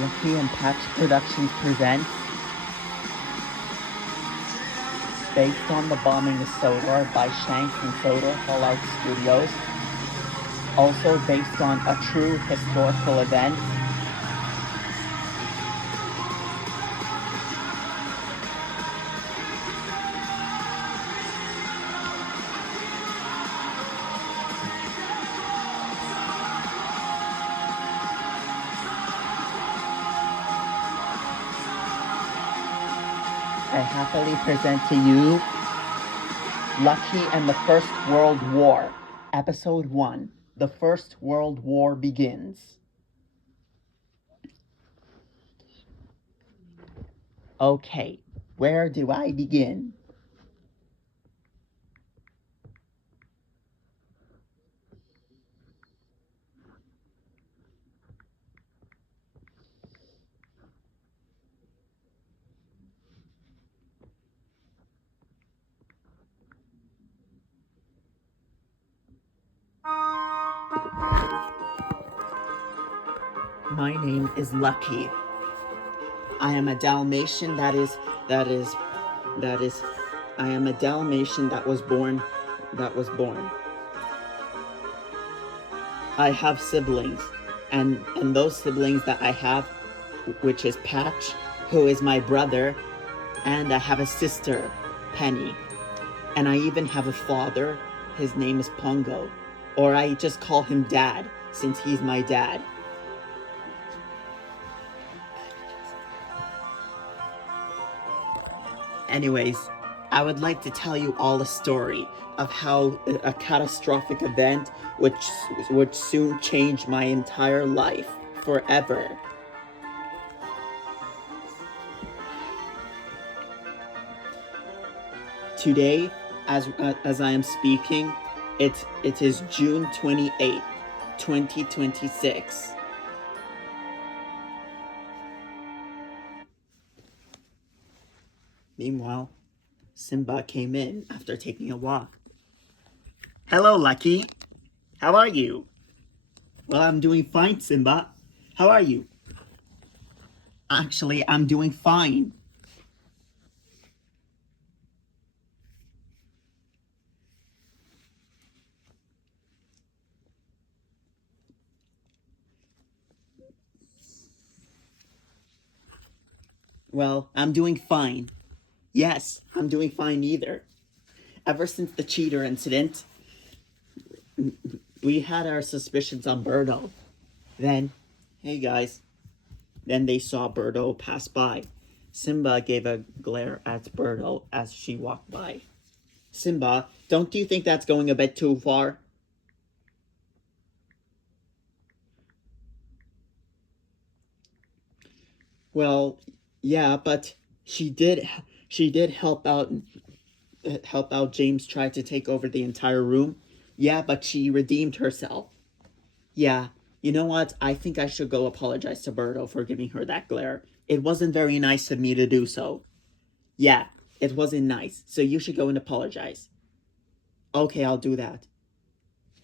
Lucky and Patch Productions presents, based on the bombing of Sodor by Shanks and Sodor Fallout Studios, also based on a true historical event. I happily present to you Lucky and the First World War, Episode 1, The First World War Begins. Okay, where do I begin? My name is Lucky. I am a Dalmatian I am a Dalmatian that was born. I have siblings, and those siblings that I have, which is Patch, who is my brother, and I have a sister, Penny, and I even have a father. His name is Pongo, or I just call him Dad, since he's my dad. Anyways, I would like to tell you all a story of how a catastrophic event which would soon change my entire life forever. Today, as I am speaking, it is June 28th, 2026. Meanwhile, Simba came in after taking a walk. Hello, Lucky. How are you? Well, I'm doing fine, Simba. How are you? Actually, I'm doing fine. Well, I'm doing fine. Yes, I'm doing fine either. Ever since the cheater incident, we had our suspicions on Birdo. Then, hey guys, then they saw Birdo pass by. Simba gave a glare at Birdo as she walked by. Simba, don't you think that's going a bit too far? Well, yeah, but she did help out James try to take over the entire room. Yeah, but she redeemed herself. Yeah, you know what? I think I should go apologize to Birdo for giving her that glare. It wasn't very nice of me to do so. Yeah, it wasn't nice, so you should go and apologize. Okay, I'll do that.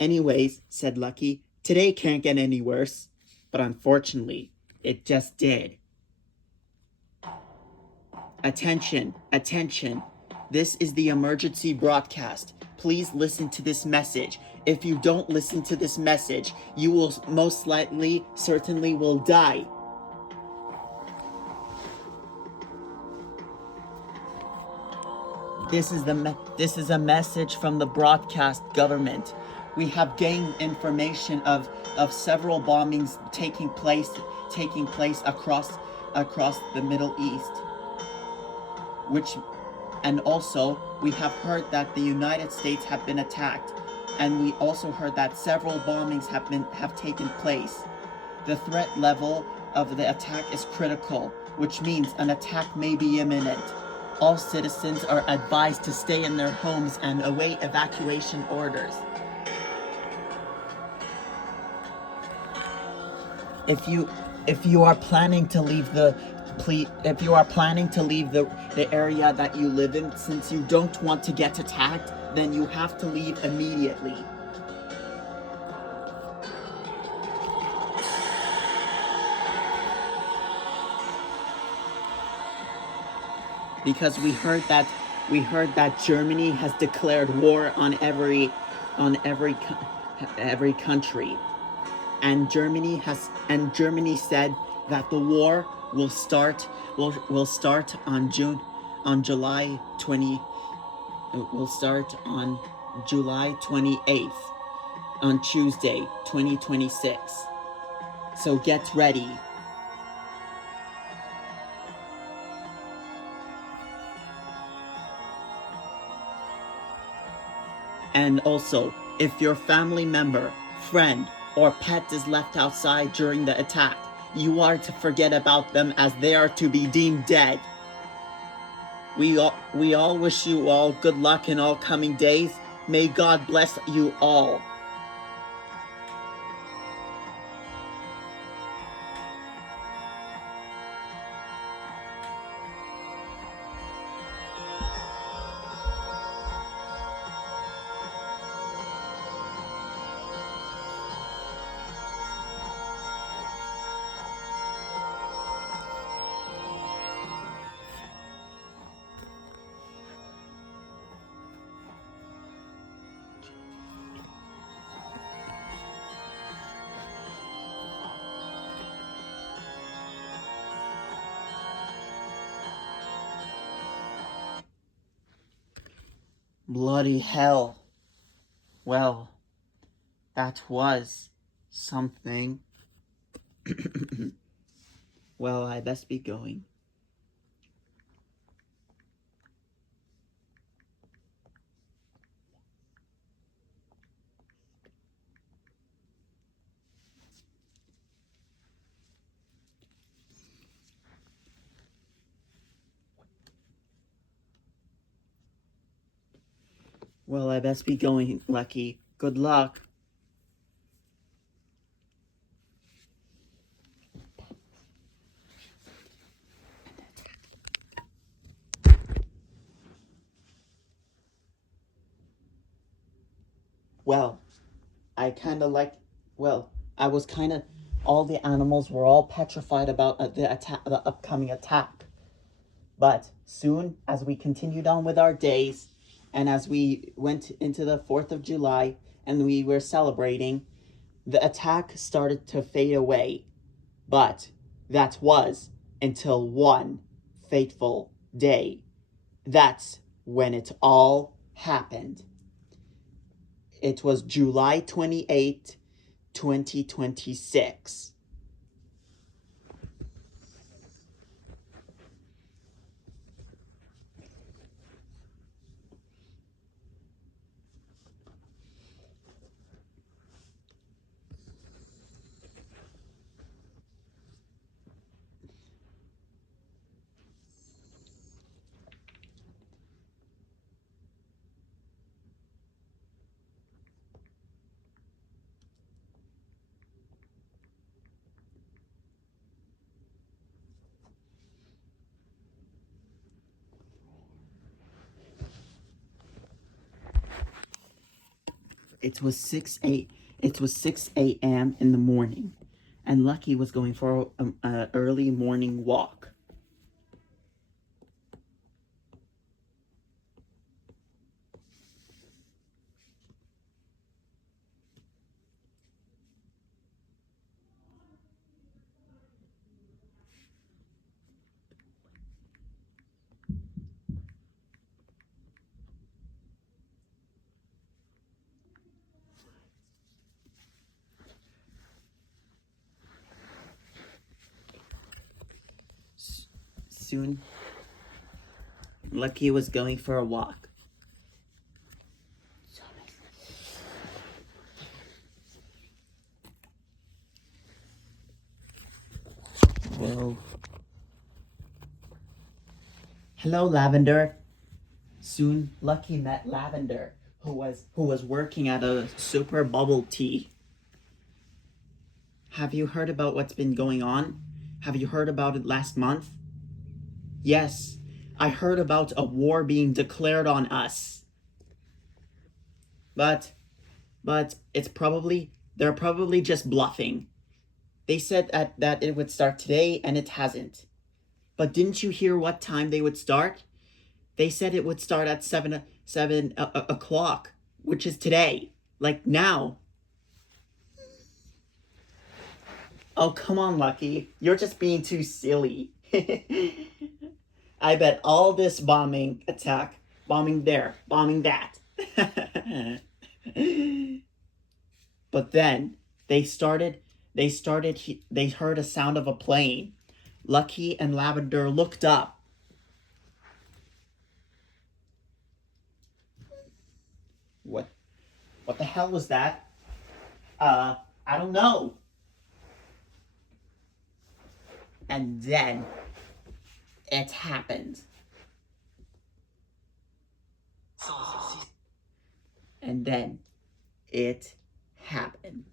Anyways, said Lucky, today can't get any worse. But unfortunately, it just did. Attention, attention. This is the emergency broadcast. Please listen to this message. If you don't listen to this message, you will most likely, certainly will die. This is a message from the broadcast government. We have gained information of several bombings taking place across the Middle East. And also we have heard that the United States have been attacked, and we also heard that several bombings have taken place. The threat level of the attack is critical, which means an attack may be imminent. All citizens are advised to stay in their homes and await evacuation orders. If you are planning to leave the area that you live in, since you don't want to get attacked, then you have to leave immediately. because we heard that Germany has declared war on every country, and Germany said that the war will start on July 20 will start on July 28th, on Tuesday 2026. So get ready. And also, if your family member, friend, or pet is left outside during the attack, you are to forget about them as they are to be deemed dead. We all wish you all good luck in all coming days. May God bless you all. Bloody hell. Well, that was something. Well, I best be going. Well, I best be going, Lucky. Good luck. Well, I kind of like. Well, I was kind of. All the animals were all petrified about the upcoming attack. But soon, as we continued on with our days, and as we went into the 4th of July and we were celebrating, the attack started to fade away. But that was until one fateful day. That's when it all happened. It was July 28th, 2026. It was 6 a.m. in the morning, and Lucky was going for an early morning walk. Soon, Lucky was going for a walk. Well, hello, Lavender. Soon, Lucky met Lavender, who was working at a super bubble tea. Have you heard about what's been going on? Have you heard about it last month? Yes, I heard about a war being declared on us. But they're probably just bluffing. They said that it would start today and it hasn't. But didn't you hear what time they would start? They said it would start at 7 o'clock, which is today, like now. Oh, come on, Lucky. You're just being too silly. I bet all this bombing attack, bombing there, bombing that. But then they heard a sound of a plane. Lucky and Lavender looked up. What the hell was that? I don't know. And then it happened. And then it happened.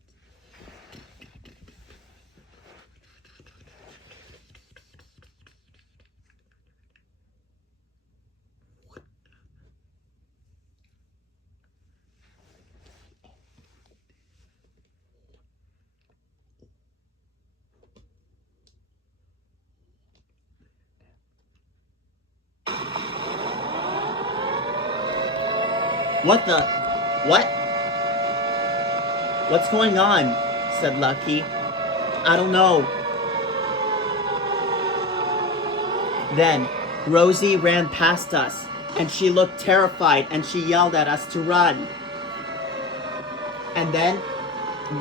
What the? What? What's going on? Said Lucky. I don't know. Then Rosie ran past us and she looked terrified and she yelled at us to run. And then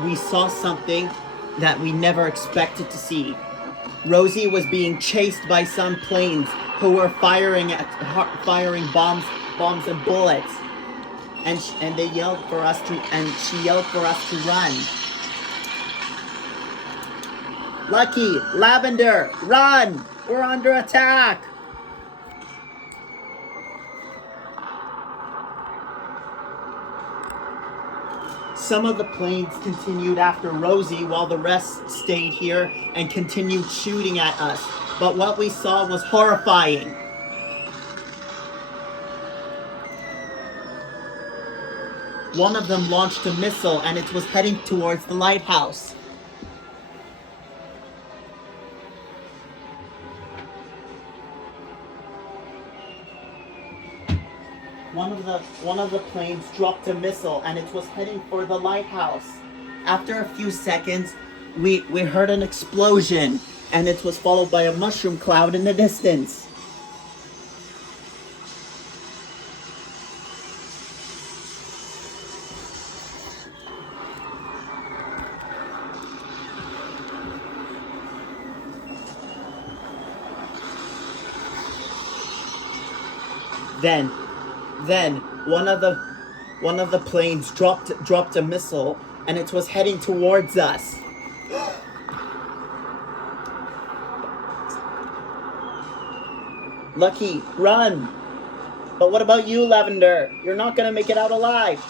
we saw something that we never expected to see. Rosie was being chased by some planes who were firing bombs and bullets. And they yelled for us to, and she yelled for us to run. Lucky, Lavender, run! We're under attack! Some of the planes continued after Rosie while the rest stayed here and continued shooting at us. But what we saw was horrifying. One of them launched a missile and it was heading towards the lighthouse. One of the planes dropped a missile and it was heading for the lighthouse. After a few seconds, we heard an explosion and it was followed by a mushroom cloud in the distance. Then one of the planes dropped a missile and it was heading towards us. Lucky, run! But what about you, Lavender? You're not gonna make it out alive.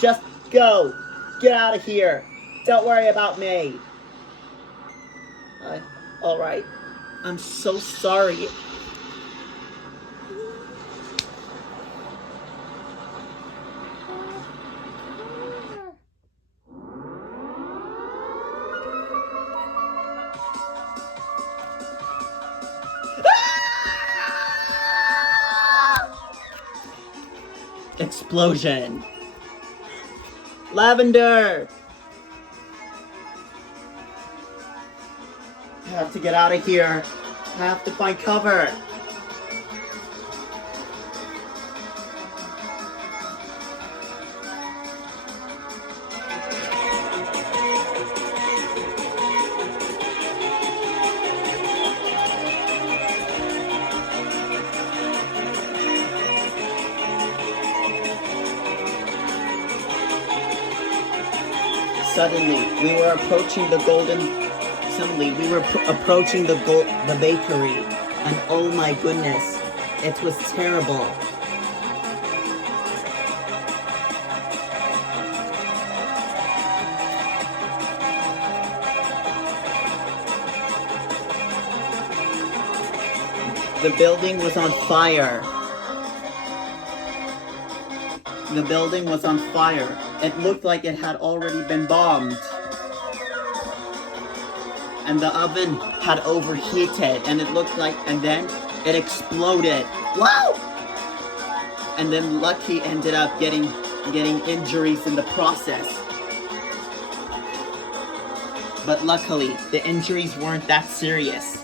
Just go. Get out of here. Don't worry about me. All right. I'm so sorry. Explosion. Lavender! I have to get out of here. I have to find cover. Suddenly, we were approaching the bakery, and oh my goodness, it was terrible. The building was on fire. The building was on fire. It looked like it had already been bombed. And the oven had overheated and it looked like, and then it exploded. Wow! and then Lucky ended up getting injuries in the process. But luckily, the injuries weren't that serious.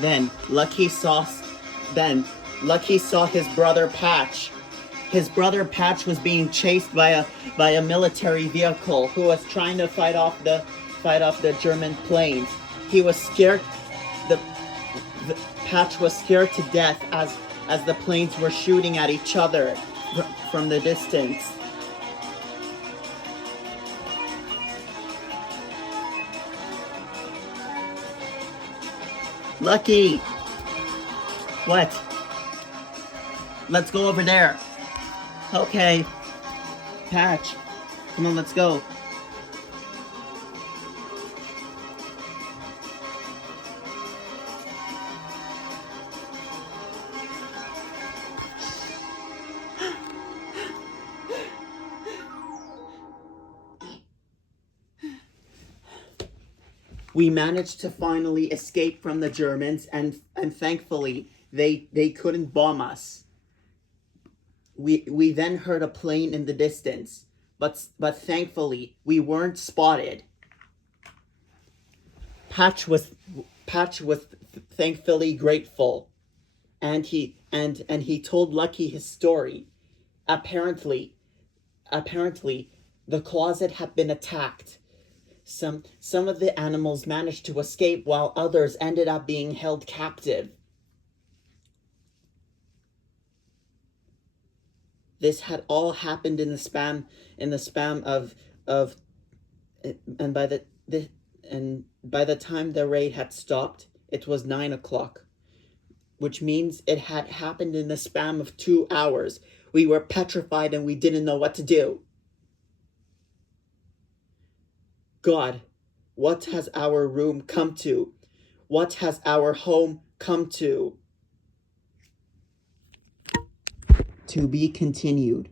Then Lucky saw his brother Patch. His brother Patch was being chased by a military vehicle who was trying to fight off the German planes. He was scared. The Patch was scared to death as the planes were shooting at each other from the distance. Lucky! What? Let's go over there. Okay. Patch, come on, let's go. We managed to finally escape from the Germans, and thankfully they couldn't bomb us. We then heard a plane in the distance, but thankfully we weren't spotted. Patch was thankfully grateful, and he told Lucky his story. Apparently the closet had been attacked. Some of the animals managed to escape while others ended up being held captive. This had all happened in the span of and by the time the raid had stopped, it was 9 o'clock, which means it had happened in the span of 2 hours. We were petrified and we didn't know what to do. God, what has our room come to? What has our home come to? To be continued.